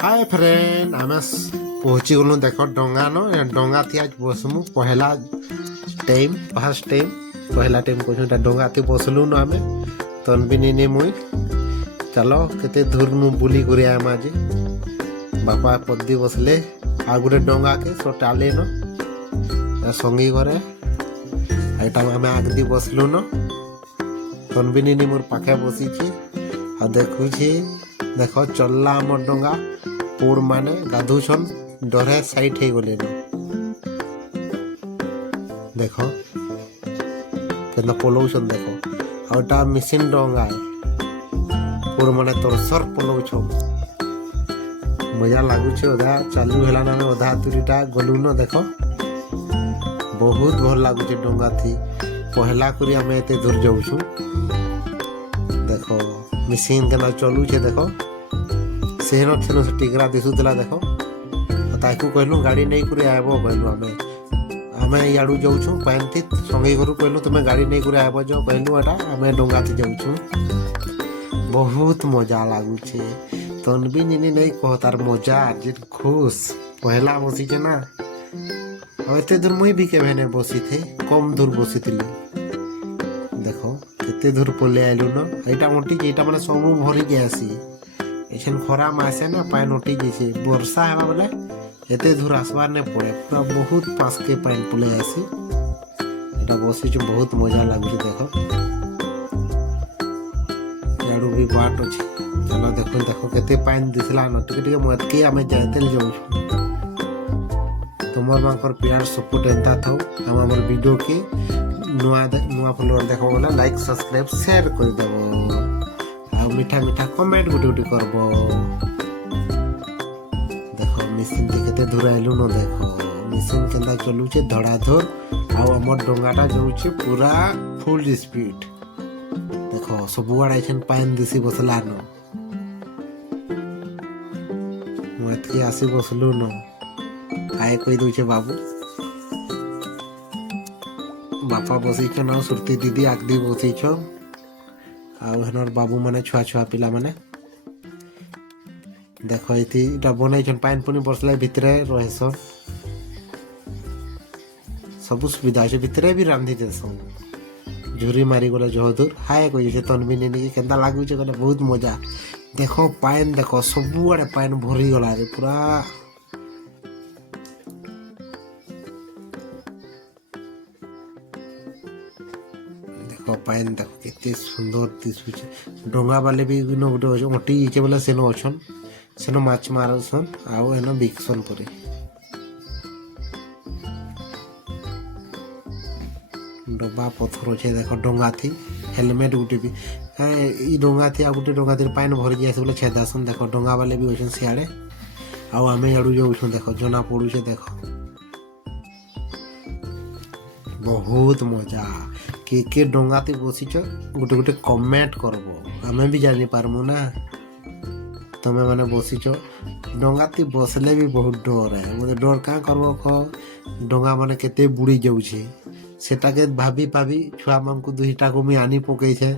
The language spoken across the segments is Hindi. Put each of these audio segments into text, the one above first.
हाय फ्रेंड आम पहुँची गलु देख डंगा न डंगा थी आज बसमु पहला टाइम फर्स्ट टाइम पहला टाइम कहूँ डंगा थी बसलु न आम तनबिनी मुई चलो केते दूर नु बुली कर आम आज बापा पदी बसले आ गोटे डंगा के सो टाले न संगी घरे आईटा आम आगदी बसलु न तनबिनी मोर पाखे बसी आ देखुची देख चलला आम डंगा पोड़ माने गाधुछन डरे साइड हो गले देख के पलौन देख आटा मिशन डंगा पोड़ माने तरसर पलौछ मजा लगुच अधा चालू है अधा तुरीटा गलु न देख बहुत भल लगुच डंगा थी पहला करी आम एत दूर जाऊँ देख मिशन के चलुचे देख सेन थेन से टिकरा दिशुला देख ताकू कहलु गाड़ी नहीं कर आब कहलु आम इाड़ू जाऊँ पान थी संगे घर कहलु तुम्हें गाड़ी नहीं कर आब जाओ कहलु एटा आम डंगा थी जाऊँ बहुत मजा लगुचे तनबिनी नहीं कह तार मजा जे खुश पहला बसीचे ना एत दूर मुई भी केवे नहीं बसी थे कम दूर बसी देख केते दूर पले आलु न यहाँ उठी यहाँ मैंने सब भरिक आसी एछन खरा मासे ना पान उठी जाइए वर्षा है बोले एत दूर आसबार नहीं पड़े पूरा बहुत पास के पान पले आसी यहाँ बसी बहुत मजा लगुच देख याड़ू भी बाट अच्छे चलो देख देख केते पान दिसला न टिके मतके आम जाते जाऊँ तुम मानकर प्यार सपोर्ट एंता थो आम वीडियो के नुआ फॉलोअर देख बोले लाइक सब्सक्राइब शेयर करदेव मीठा मीठा कमेंट गुटे गुटे करब देख मिशन के दूर आलु न देख मिशन के चलुचे धड़ाधड़ आम डंगाटा जाऊे पूरा फुल स्पीड देख सबुआड़े पान दिशी बसला न मुझे आसी बसलु न आए कही दूचे बाबू बापा बसईछ न सुरती दीदी आगदी बसईछ आर बाबू माने छुआ छुआ पिला माने देख ये बनई पान पुनी बसला भितर रहेसन सब सुविधा अच्छे भितर भी रांधि देसन झुरी मारी गले जह दूर हाय कही तनबिनी नहीं के लगुचे गले बहुत मजा देख पान देख सबुआड़े पान भरी गला रे पूरा पान देख केते सुंदर दिशुचे डंगा वाले भी गोटे ओटी बोले सेन अच्छन सेन माछ मारसन आउ हेन बिकसन परे डब्बा पत्थर अच्छे देख डंगा थी हेलमेट गुटे भी ई डंगा थी आ गोटे डंगा थी पान भरी जाए बोले छेदासन देख डंगा वाले भी अच्छे सियाड़े आम इड़ू जाऊँ देख जना पड़ुचे देख बहुत मजा के डंगा ती बसीच गोटे गोटे कमेंट करब आम भी जानी पारमु ना तमें मैंने बसीच डंगा ती बसले भी बहुत डर है मतलब डर क्या करब डंगा माने केते बुड़ी जाऊे सेटा के भाभी भाभी छुआ मान को दुईटा को मुई आनी पकई छे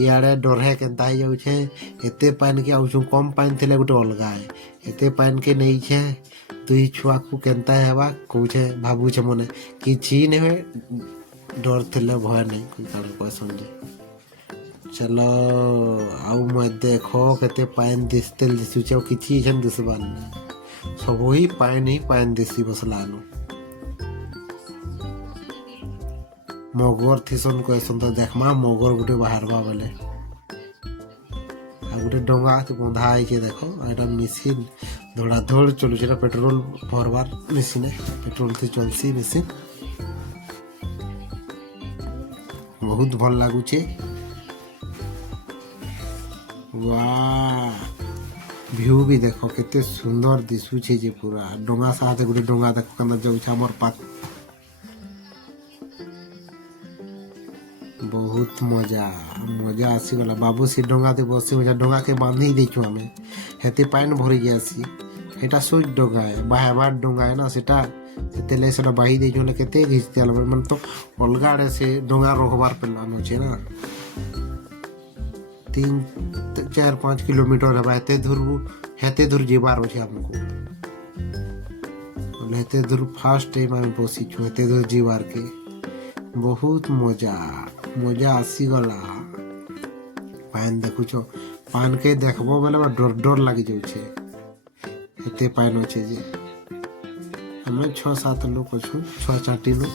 इे डरे केन्ता ही जाऊे एते पान के आऊँ कम पान थे गोटे अलग है एते पान के नहीं छे दुई छुआ को केन्ता हेबा कौचे भावुचे मने कि नहीं डर थे भय नहीं कोई कह समझे चलो आउ मैं देख के पान दिसते दिशुचे कि दिशबार सब ही पान दिशी बसला मगर थीसन कहसन तो देखमा मगर गोटे बाहरवा बेले आ गोटे डंगा बंधा है देख यहाँ मिशन धड़ाधड़ चलुचे पेट्रोल भरबार मिशन पेट्रोल थी चलसी मिशन बहुत भल लगुचे वाह व्यू भी देख केते सुंदर दिशुचे जे पूरा डंगा साथ गोटे डंगा देख कना जाऊँ आमर पाख बहुत मजा मजा आसीगला बाबू से डंगा ते बसी मजा डंगा के बांधी देचु आम हेते पान भरी गया यहाँ सोच डंगा है बाहर डंगा है ना सेटा से बाही देचु केते घिचते मन तो अलग आड़े से डंगा रोकबार पेलान अच्छे ना 3-4-5 किलोमीटर है एत दूर हेते दूर जीवार अच्छे आमको हेते दूर फास्ट टाइम आम बसीछु हेते दूर जीवार के बहुत मजा मजा आसीगला पान देखुछ पान के देखबो बेले डर डर लगी जाउछे हेते पान अच्छे जे हमें 6-7 लोग अच्छु 6-4 लोग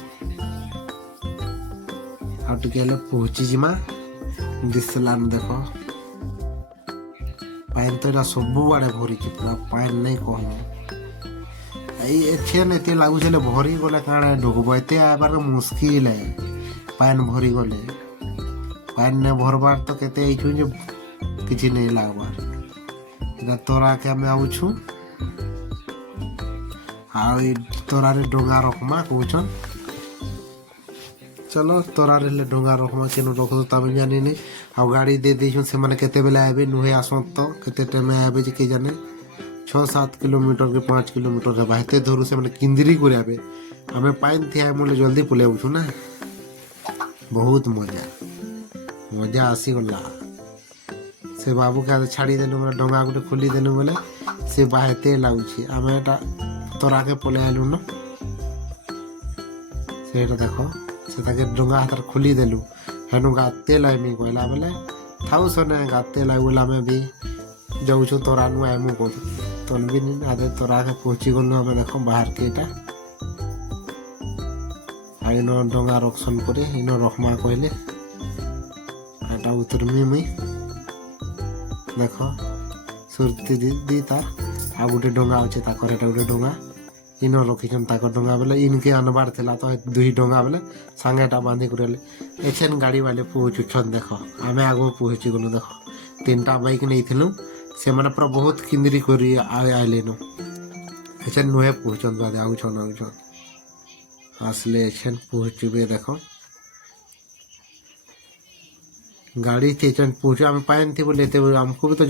आ टिके पहुँची जिमा दिसलान देख पान तो यहाँ सब आड़े भरी पूरा पान नहीं कहूँ एछेन एत लगुच भरी गले काण ढुकब एत आबार मुस्किल है पान भरी गले पान नहीं भरबार तो केते जो किसी नहीं लगबार तोरा के आम आउछु तोरा डोंगा रखमा कहन चलो तोरा डोंगा रखमा केन रख तब जानी नहीं आ गाड़ी दे देछन से माने केते बेला आबे नुहे आसत तो केते टाइम आबे जे के जाने 6-7 किलोमीटर के 5 किलोमीटर के बाहते धरू से मैंने किंदरी कर आम पाइन थी मुझे जल्दी पलि आउछु ना बहुत मजा मजा आसीगला से बाबू के छाड़ी देलु मतलब डोंगा गोटे खोली देलु बोले से बाहते लगुच आम एटा तोरा के पलि आलु न से देख से डोंगा हाथ खोली देलु हेनु गाते लाइमी कहला बोले थाउ सने गाते लाई बोला आम भी जाऊँ तोरा नु आमु कौन तन भी आधे तोरा के पहुँची गलु आम देख बाहर के इटा इन डोंगा रक्षण कर इन रखमा कहले एटा उतरमी मुई देख सुरती दीदी तार आ गोटे डोंगा अच्छे ताकर एटा गोटे डोंगा इन रखीछन ताकर डोंगा बेले इनके आनबार थिला तो 2 डोंगा बेले सांगेटा बांधी कर एछेन गाड़ी वाले पहुँचुछन देख आम आगो पहुँची गलु देख 3टा बाइक नहीं थिलु से माने पूरा बहुत किंदरी कर आइले न एछेन नुहे पहुँचन बाद आउछन आसले एछेन पहुँचबे देख गाड़ी थे पहुँचे आम पाइन थी बोले हमको भी तो